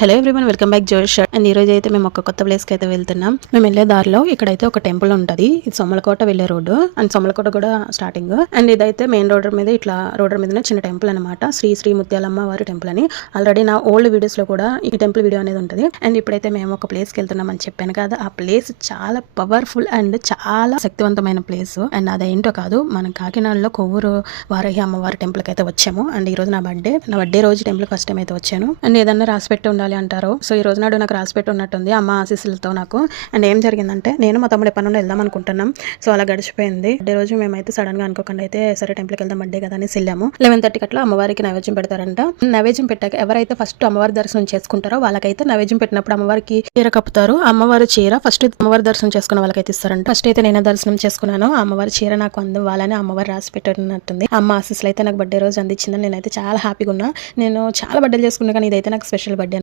Hello everyone, welcome back జోష్. And ఈ రోజు అయితే మేము ఒక కొత్త ప్లేస్ కి అయితే వెళ్తున్నాం. మేము వెళ్ళే దారిలో ఇక్కడైతే ఒక టెంపుల్ ఉంటది. ఇది సొమ్మలకోట వెళ్ళే రోడ్డు అండ్ సొమ్మలకోట కూడా స్టార్టింగ్. అండ్ ఇదైతే మెయిన్ రోడ్ మీద ఇట్లా రోడ్ మీదనే చిన్న టెంపుల్ అనమాట. శ్రీ ముత్యాలమ్మ వారి టెంపుల్ అని ఆల్రెడీ నా ఓల్డ్ వీడియోస్ లో కూడా ఈ టెంపుల్ వీడియో అనేది ఉంటుంది. అండ్ ఇప్పుడైతే మేము ఒక ప్లేస్ కి వెళ్తున్నాం అని చెప్పాను కదా. ఆ ప్లేస్ చాలా పవర్ఫుల్ అండ్ చాలా శక్తివంతమైన ప్లేస్. అండ్ అదేంటో కాదు, మనం కాకినాడలో కొవ్వూరు వారహి అమ్మవారి టెంపుల్ కి అయితే వచ్చాము. అండ్ ఈ రోజు నా బర్త్డే రోజు టెంపుల్ ఫస్ట్ టైం అయితే వచ్చాను. అండ్ ఏదన్నా రాసి పెట్టి ఉండాలి అంటారు. సో ఈ రోజు నాడు నాకు రాసి పెట్టి ఉన్నట్టుంది అమ్మ ఆశీస్సులతో నాకు. అండ్ ఏం జరిగిందంటే, నేను మా తమ్ముడు ఎప్పటి నుండి వెళ్దాం అనుకుంటున్నాం. సో అలా గడిచిపోయింది. బర్త్డే రోజు మేమైతే సడన్ గా అనుకోకుండా అయితే సరే టెంపుల్కి వెళ్దాం బర్త్డే కదా అని వెళ్ళాము. 11:30 అట్లా అమ్మవారికి నైవేద్యం పెడతారంట. నైవేద్యం పెట్టాక ఎవరైతే ఫస్ట్ అమ్మవారి దర్శనం చేసుకుంటారో వాళ్ళకైతే నైవేద్యం పెట్టినప్పుడు అమ్మవారికి చీర కప్పుతారు. అమ్మవారి చీర ఫస్ట్ అమ్మవారి దర్శనం చేసుకున్న వాళ్ళకైతే ఇస్తారంట. ఫస్ట్ అయితే నేను దర్శనం చేసుకున్నాను. అమ్మవారి చీర నాకు అందివ్వాలని అమ్మవారు రాసి పెట్టినట్టుంది. అమ్మ ఆశీస్సులు అయితే నాకు బర్త్డే రోజు అందించిందని నేనైతే చాలా హ్యాపీగా ఉన్నా. నేను చాలా బర్త్డేలు చేసుకున్నా కానీ ఇదైతే నాకు స్పెషల్ బర్త్డే.